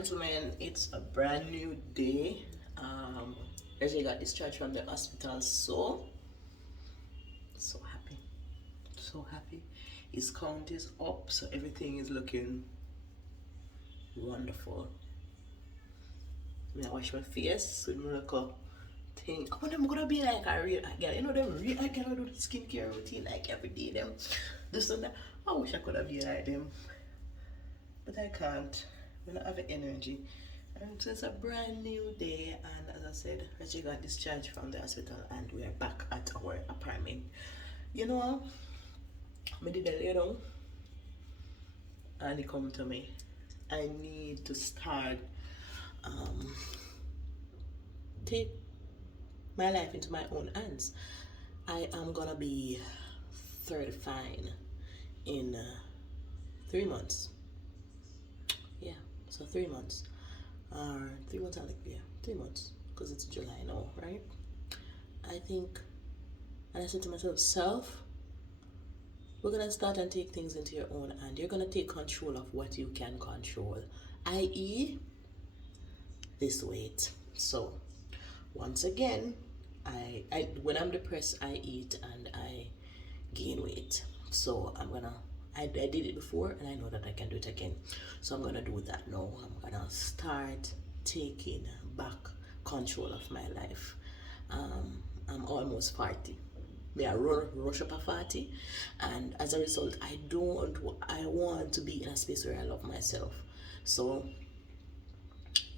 gentlemen, it's a brand new day. Raje got discharged from the hospital, so happy, so happy. His count is up, so everything is looking wonderful. I wash my face with my little thing. I want them gonna be like a real girl. You know them real girl do the skincare routine like every day. Them this and that. I wish I could have been like them, but I can't. I don't have the energy. And so it's a brand new day, and as I said, Raje got discharged from the hospital, and we are back at our apartment. You know, I did a lay down, and he come to me. I need to start take my life into my own hands. I am gonna be 35 in 3 months. Yeah, so 3 months. 3 months, I like, yeah, 3 months, because it's July now, right? I think, and I said to myself, self, we're gonna start and take things into your own hand. You're gonna take control of what you can control, i.e., this weight. So, once again, I when I'm depressed, I eat and I gain weight. So I did it before, and I know that I can do it again. So I'm gonna do that now. I'm gonna start taking back control of my life. I'm almost 40. May I rush up a 40, and as a result, I want to be in a space where I love myself. So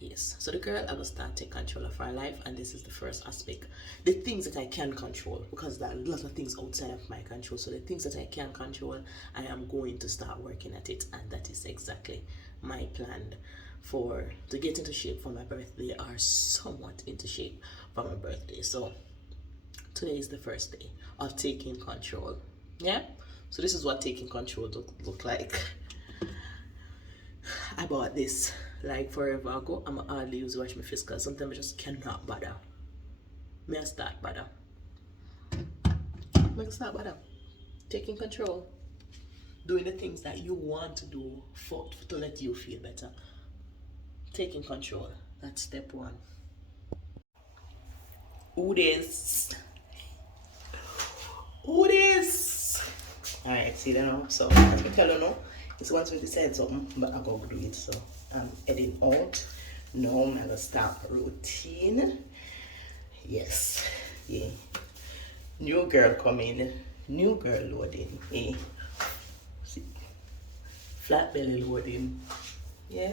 yes, so the girl, I will start take control of her life, and this is the first aspect. The things that I can control, because there are a lot of things outside of my control. So the things that I can control, I am going to start working at it, and that is exactly my plan to get into shape for my birthday, or somewhat into shape for my birthday. So today is the first day of taking control. Yeah, so this is what taking control look like. I bought this like forever ago. I'm hardly use wash my face because sometimes I just cannot bother. May I start bother? Taking control. Doing the things that you want to do to let you feel better. Taking control. That's step one. Who this? Alright, see that now? So, as I tell you now, it's once we decide something, but I'm going to do it. So, I'm heading out. Now, I'm going to start routine. Yes. Yeah. New girl coming. New girl loading. Yeah. See? Flat belly loading. Yeah.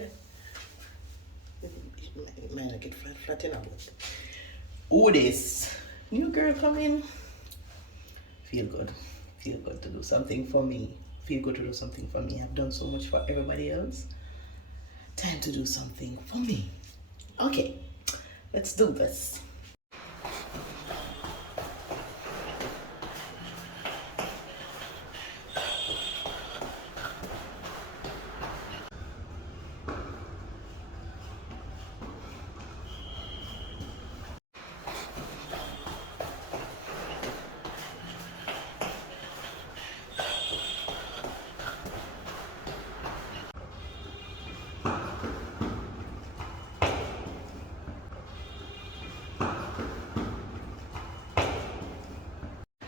It might not get flat enough. Who this? New girl coming. Feel good. Feel good to do something for me. Feel good to do something for me. I've done so much for everybody else. Time to do something for me. Okay, let's do this.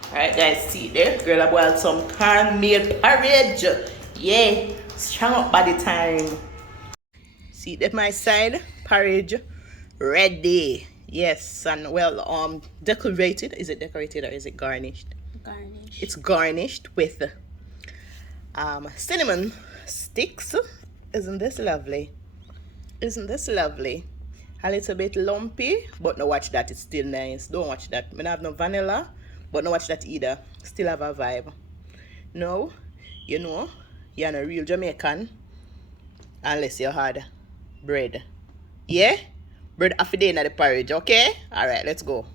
Alright guys, see there, girl I boiled some cornmeal porridge. Yeah, strong up by the time. See that my side, porridge ready. Yes, and well decorated. Is it decorated or is it garnished? Garnished. It's garnished with cinnamon sticks. Isn't this lovely? Isn't this lovely? A little bit lumpy, but no watch that, it's still nice. Don't watch that. I don't have no vanilla, but no watch that either. Still have a vibe. No, you know, you're not a real Jamaican unless you had bread. Yeah? Bread after day in the porridge, okay? Alright, let's go.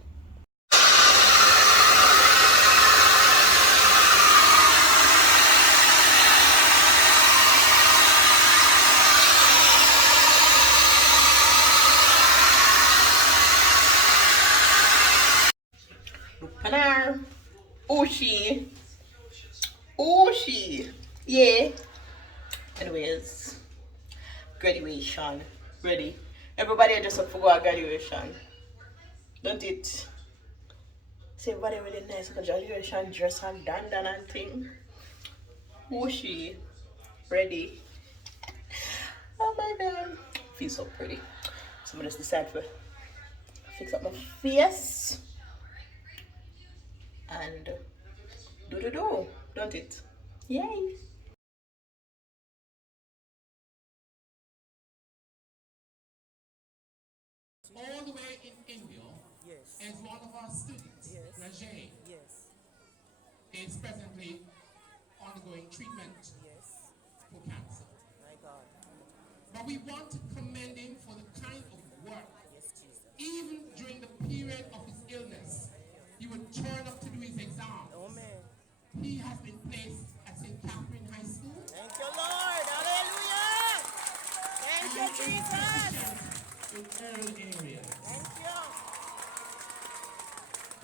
Hello. Oshi. Yeah. Anyways, graduation. Ready? Everybody just up for go at graduation. Don't it? See everybody really nice for graduation dress and dandan and thing. Whooshy. Ready? Oh my god. Feels so pretty. So I'm just decide to fix up my face. And do, don't it? Yay! All the way in India, yes, as one of our students, yes, Raje, yes, is presently undergoing treatment, yes, for cancer. My God. But we want to commend him for the kind of work, yes, Jesus. Even during the period of his illness, he would turn up to do his exams. Oh man. He has been placed at St. Catherine High School. Thank you, Lord. Hallelujah. Thank you, Jesus. In all areas. Thank you.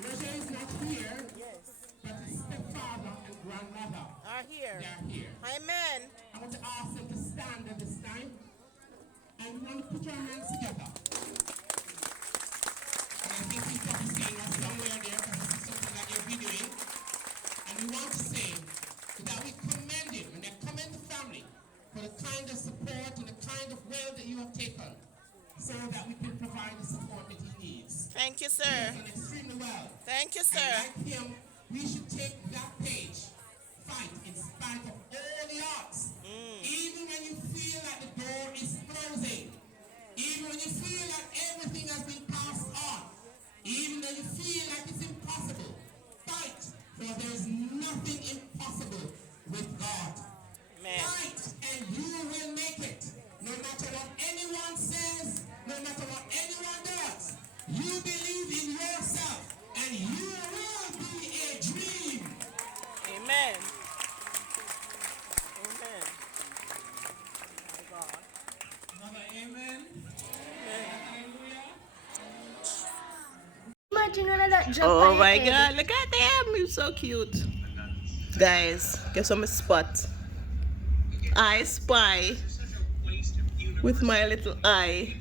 Raje is not here, yes, but his stepfather and grandmother are here. They are here. Amen. I want to ask them to stand at this time, and we want to put our hands together. And I think he's probably seeing us somewhere there, because this is something that you'll be doing. And we want to say that we commend him, and I commend the family for the kind of support and the kind of will that you have taken, so that we can provide the support that he needs. Thank you, sir. He has done extremely well. Thank you, sir. And like him, we should take that page, fight in spite of all the odds. Even when you feel like the door is closing, even when you feel like everything has been passed on, even when you feel like it's impossible, fight, for there is nothing impossible with God. Amen. Fight, and you will make it. No matter what anyone says, no matter what anyone does, you believe in yourself, and you will be a dream. Amen. Amen. My God. Another amen. Imagine one of that jump. Oh my god, look at them! You're so cute. Guys, guess what my spot? I spy with my little eye.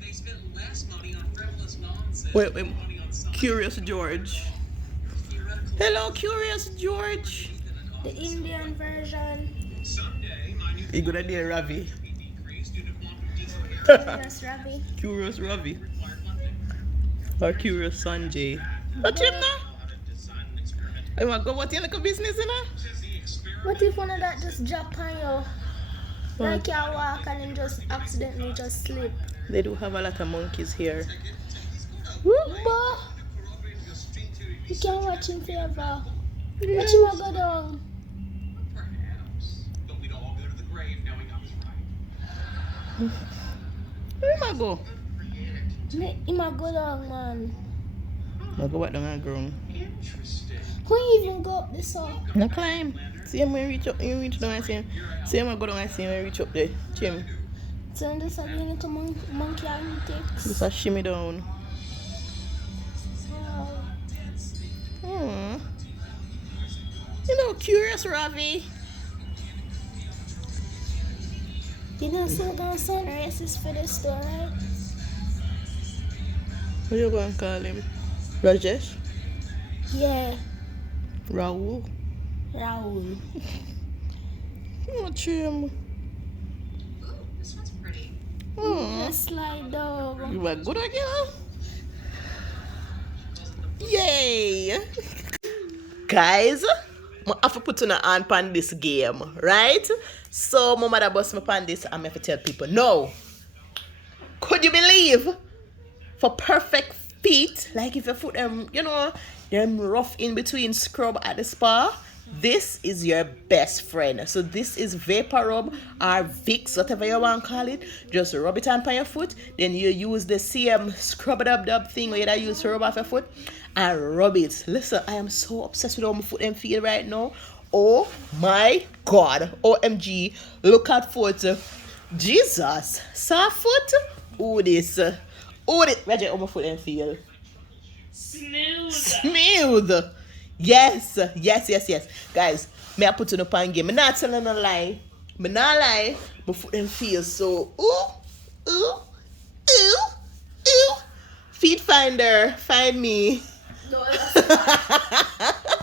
Wait, Curious George. Hello, Curious George. The Indian version. You gonna do Ravi? Curious Ravi. Curious Ravi. Or Curious Sanjay. What's him now? I want to go what your little business, you know? What if one of that just jump on you? Like you walk and then just accidentally just slip. They do have a lot of monkeys here. But you can watch him forever. Watch him go down. Where am I go? He might go down, man. I go back down and ground. Who even go up this up? I climb. See him when you reach up, you reach down and see him. See him I go down and see him when you reach up there. Jim. So just a little monkey and takes. Just a shimmy down. Wow. You know, Curious Ravi. You know, so we're gonna send races for the store, right? What you going to call him? Rajesh? Yeah. Rahul? Raul. Oh, Jim. Ooh, this one's pretty. Just slide down. You are good again? Yay! Guys, I have to put on a hand on this game, right? So, my mother bust me on this, I'm going to tell people, no. Could you believe? For perfect feet, like if your foot you know, them rough in between scrub at the spa, this is your best friend. So this is Vapor Rub or Vicks, whatever you want to call it. Just rub it on your foot, then you use the same scrub dub thing where you use to rub off your foot and rub it. Listen, I am so obsessed with how my foot and feel right now. Oh my god, OMG, look at foot. Jesus, soft foot. Ooh, this. Oh, Raje, on my foot and feel smooth. Yes. Guys, may I put on a pan game? I'm not telling a lie. I'm not lie. My foot and feel so. Ooh. finder, find me. No, that's